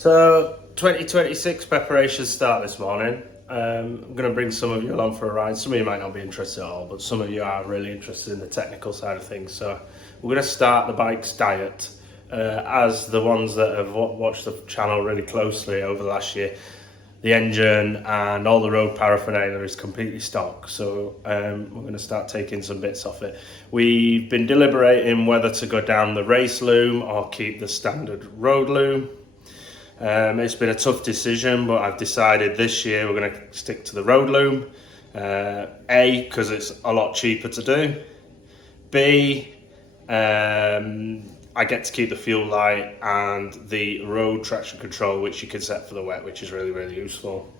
So 2026 preparations start this morning. I'm going to bring some of you along for a ride. Some of you might not be interested at all, but some of you are really interested in the technical side of things. So we're going to start the bike's diet. As the ones that have watched the channel really closely over the last year, the engine and all the road paraphernalia is completely stock. So we're going to start taking some bits off it. We've been deliberating whether to go down the race loom or keep the standard road loom. It's been a tough decision, but I've decided this year we're going to stick to the road loom. A, because it's a lot cheaper to do. B, I get to keep the fuel light and the road traction control, which you can set for the wet, which is really, really useful.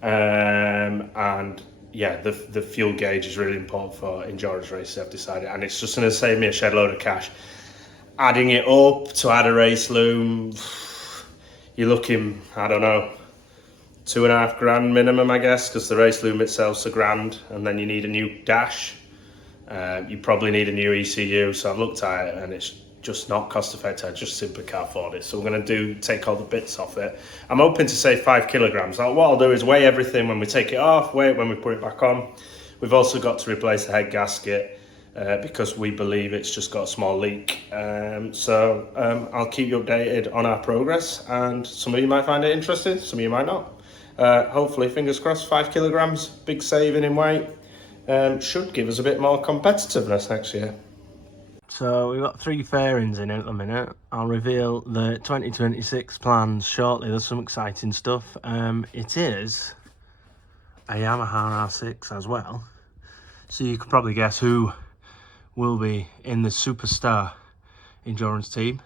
And yeah, the fuel gauge is really important for endurance races, I've decided, and it's just going to save me a shed load of cash. Adding it up to add a race loom, you're looking, I don't know, £2,500 minimum, I guess, because the race loom itself's £1,000, and then you need a new dash. You probably need a new ECU, so I've looked at it and it's just not cost effective. I just simply can't afford it. So we're going to take all the bits off it. I'm hoping to save 5 kilograms. What I'll do is weigh everything when we take it off, weigh it when we put it back on. We've also got to replace the head gasket because we believe it's just got a small leak. So I'll keep you updated on our progress, and some of you might find it interesting, some of you might not. Hopefully, fingers crossed, 5 kilograms, big saving in weight. Should give us a bit more competitiveness next year. So we've got 3 fairings in it at the minute. I'll reveal the 2026 plans shortly. There's some exciting stuff. It is a Yamaha R6 as well. So you could probably guess who will be in the Superstar endurance team.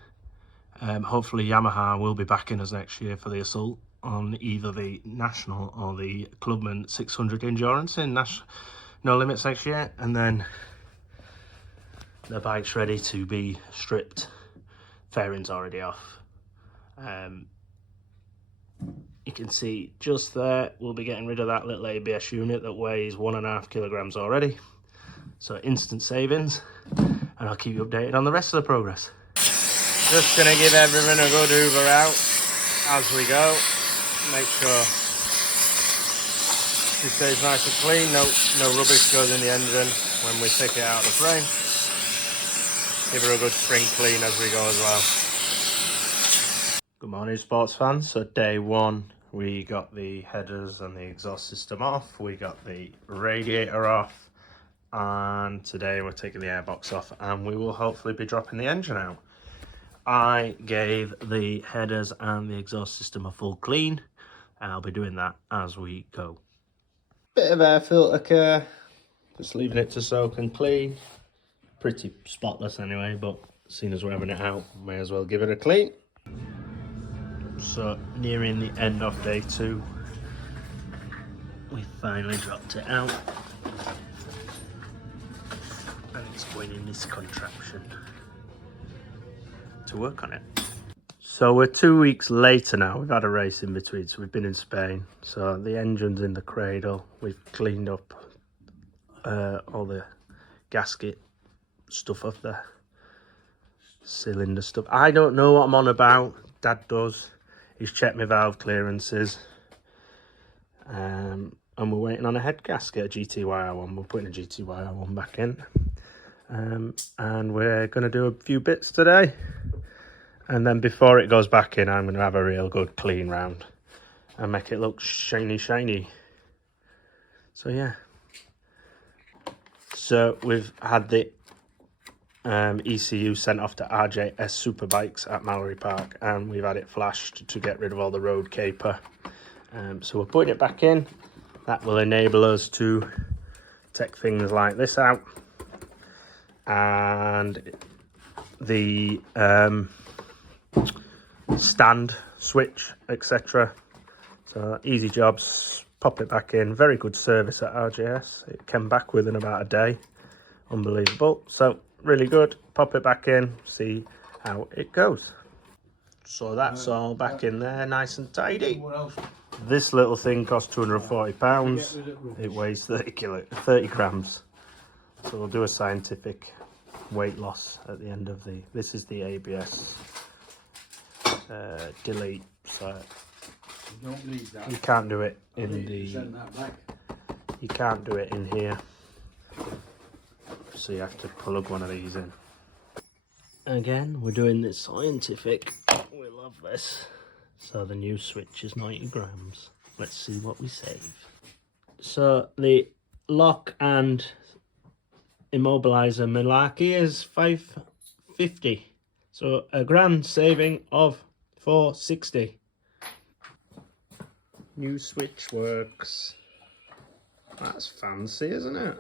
Hopefully Yamaha will be backing us next year for the assault on either the national or the Clubman 600 endurance in No Limits next year, and then the bike's ready to be stripped. Fairing's already off. You can see just there, we'll be getting rid of that little ABS unit that weighs 1.5 kilograms already. So instant savings, and I'll keep you updated on the rest of the progress. Just gonna give everyone a good hoover out as we go. Make sure she stays nice and clean, no rubbish goes in the engine when we take it out of the frame. Give her a good spring clean as we go as well. Good morning, sports fans. So day one, we got the headers and the exhaust system off, we got the radiator off, and today we're taking the airbox off, and we will hopefully be dropping the engine out. I gave the headers and the exhaust system a full clean, and I'll be doing that as we go. Bit of air filter care, just leaving it to soak and clean. Pretty spotless anyway, but seeing as we're having it out, may as well give it a clean. So nearing the end of day 2, we finally dropped it out, and it's going in this contraption to work on it. So we're 2 weeks later now. We've had a race in between, so we've been in Spain. So the engine's in the cradle. We've cleaned up all the gasket stuff off the cylinder stuff. I don't know what I'm on about. Dad does. He's checked my valve clearances. And we're waiting on a head gasket, a GTYR1. We're putting a GTYR1 back in. And we're going to do a few bits today. And then before it goes back in, I'm going to have a real good clean round and make it look shiny. So yeah. So we've had the ECU sent off to RJS Superbikes at Mallory Park, and we've had it flashed to get rid of all the road caper. So we're putting it back in. That will enable us to take things like this out, and the stand switch, etc. So easy jobs. Pop it back in. Very good service at RJS. It came back within about a day. Unbelievable. So really good. Pop it back in, see how it goes. So that's all back in there, nice and tidy. This little thing costs £240. It weighs 30 grams. So we'll do a scientific weight loss at the end of this is the ABS delete. So You don't need that. you can't do it I in need to the. send that back. You can't do it in here. So you have to plug one of these in. Again, we're doing this scientific. We love this. So the new switch is 90 grams. Let's see what we save. So the lock and immobilizer Milwaukee is 550. So a grand saving of 460. New switch works. That's fancy, isn't it?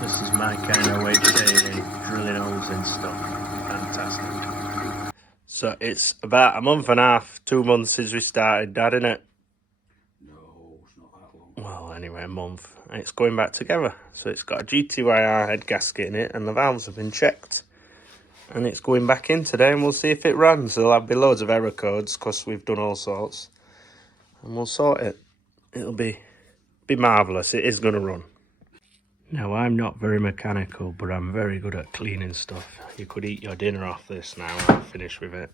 This is my kind of way of saving, drilling holes and stuff. Fantastic. So it's about a month and a half, 2 months since we started, Dad, innit? No, it's not that long. Well, anyway, a month. And it's going back together. So it's got a GTYR head gasket in it and the valves have been checked. And it's going back in today and we'll see if it runs. There'll be loads of error codes because we've done all sorts. And we'll sort it. It'll be marvellous. It is going to run. Now, I'm not very mechanical, but I'm very good at cleaning stuff. You could eat your dinner off this now and I'll finish with it.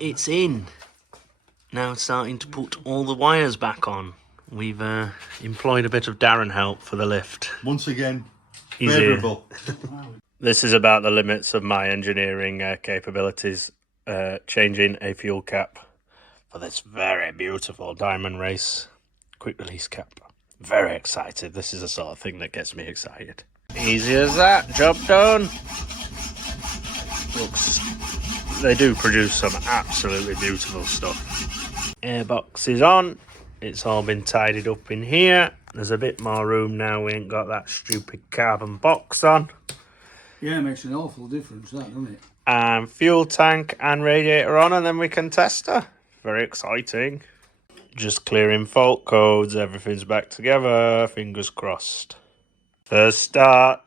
It's in. Now it's starting to put all the wires back on. We've employed a bit of Darren help for the lift. Once again, He's favourable. This is about the limits of my engineering capabilities. Changing a fuel cap for this very beautiful Diamond Race quick release cap. Very excited. This is the sort of thing that gets me excited. Easy as that. Job done. Looks. They do produce some absolutely beautiful stuff. Airbox is on. It's all been tidied up in here. There's a bit more room now. We ain't got that stupid carbon box on. Yeah, it makes an awful difference, that, doesn't it? Fuel tank and radiator on, and then we can test her. Very exciting. Just clearing fault codes. Everything's back together. Fingers crossed. First start.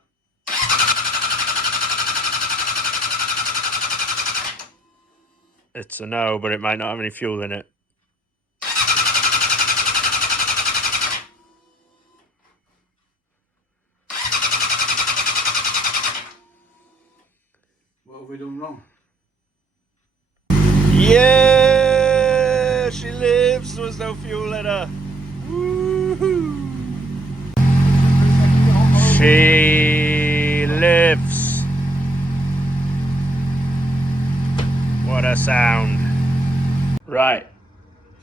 It's a no, but it might not have any fuel in it. What have we done wrong? Yeah, she lives. There was no fuel in her. Woo-hoo. She lives. What a sound. Right.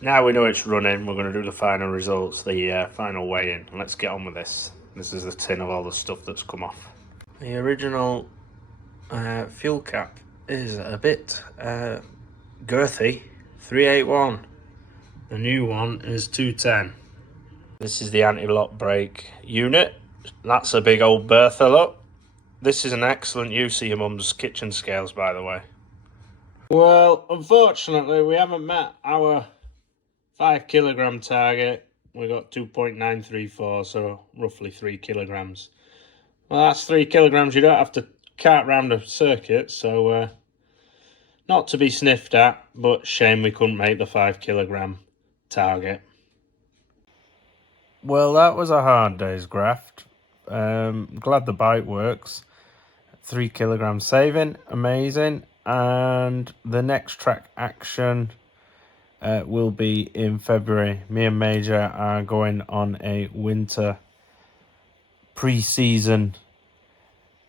Now we know it's running. We're going to do the final results, the final weigh-in. Let's get on with this. This is the tin of all the stuff that's come off. The original fuel cap is a bit girthy, 381. The new one is 210. This is the anti-lock brake unit. That's a big old Bertha, look. This is an excellent use of your mum's kitchen scales, by the way. Well, unfortunately, we haven't met our 5 kilogram target. We got 2.934, so roughly 3 kilograms. Well, that's 3 kilograms you don't have to cart round a circuit, so not to be sniffed at, but shame we couldn't make the 5 kilogram target. Well, that was a hard day's graft. Glad the bike works. 3 kilogram saving, amazing. And the next track action will be in February. Me and Major are going on a winter pre-season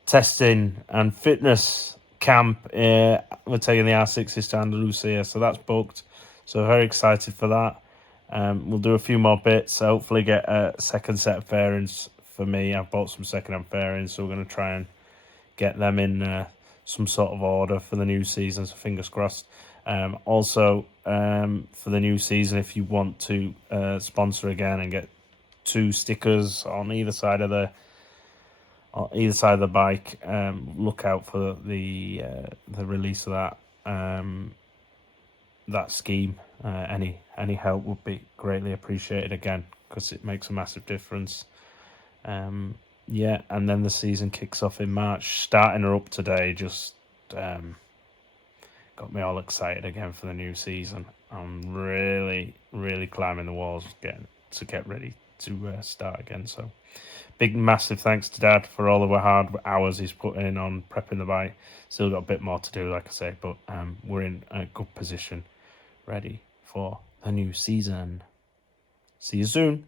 testing and fitness camp. We're taking the R6s to Andalusia, so that's booked. So very excited for that. We'll do a few more bits. Hopefully get a second set of fairings for me. I've bought some second-hand fairings, so we're going to try and get them in some sort of order for the new season, so fingers crossed. Also, for the new season, if you want to sponsor again and get 2 stickers on either side of the bike, look out for the release of that scheme. Any help would be greatly appreciated again, because it makes a massive difference. Yeah, and then the season kicks off in March. Starting her up today just got me all excited again for the new season. I'm really, really climbing the walls to get ready to start again. So big massive thanks to Dad for all of the hard hours he's put in on prepping the bike. Still got a bit more to do, like I say, but we're in a good position, ready for the new season. See you soon.